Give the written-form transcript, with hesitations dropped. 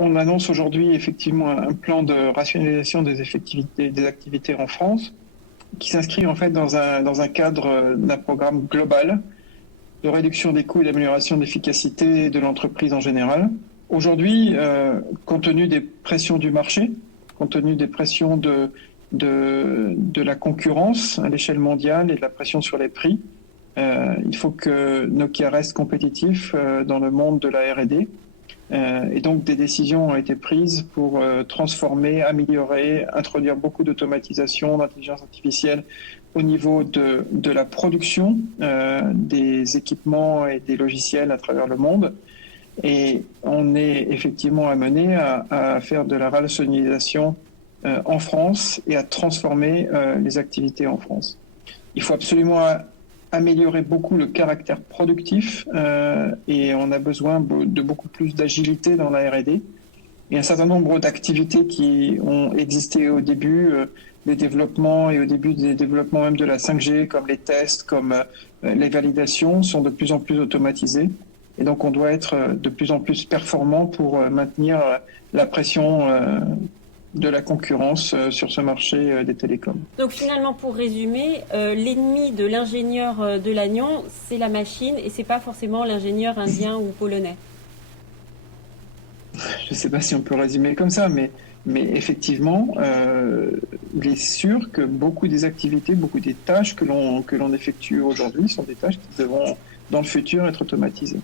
on annonce aujourd'hui effectivement un plan de rationalisation des activités en France qui s'inscrit en fait dans un cadre d'un programme global de réduction des coûts et d'amélioration de l'efficacité de l'entreprise en général. Aujourd'hui, compte tenu des pressions du marché, compte tenu des pressions de la concurrence à l'échelle mondiale et de la pression sur les prix, il faut que Nokia reste compétitif dans le monde de la R&D. Et donc des décisions ont été prises pour transformer, améliorer, introduire beaucoup d'automatisation, d'intelligence artificielle au niveau de la production des équipements et des logiciels à travers le monde. Et on est effectivement amené à faire de la rationalisation en France et à transformer les activités en France. Il faut absolument améliorer beaucoup le caractère productif et on a besoin de beaucoup plus d'agilité dans la R&D. Il y a un certain nombre d'activités qui ont existé au début des développements et au début des développements même de la 5G, comme les tests, comme les validations, sont de plus en plus automatisés. Et donc on doit être de plus en plus performant pour maintenir la pression de la concurrence sur ce marché des télécoms. Donc finalement, pour résumer, l'ennemi de l'ingénieur de Lannion, c'est la machine et c'est pas forcément l'ingénieur indien ou polonais. Je ne sais pas si on peut résumer comme ça, mais effectivement, il est sûr que beaucoup des activités, beaucoup des tâches que l'on effectue aujourd'hui sont des tâches qui devront, dans le futur, être automatisées.